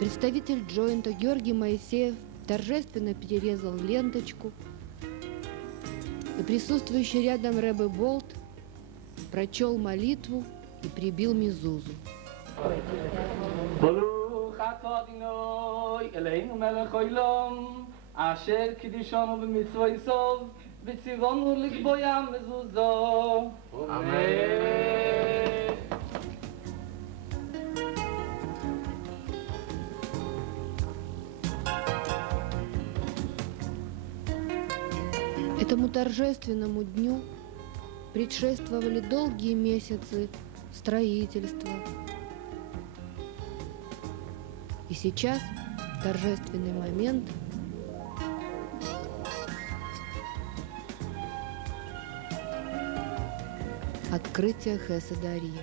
Представитель Джойнта Георгий Моисеев торжественно перерезал ленточку, и присутствующий рядом Рэбе Болт прочел молитву и прибил Мизузу. ברוך אתה אדינוי אלינו מלך עולם אשר קידישנו במצווי סוף וציוונו לקבויה מזוזו אמן Этому торжественному дню предшествовали долгие месяцы строительства. И сейчас торжественный момент открытия Хесадария.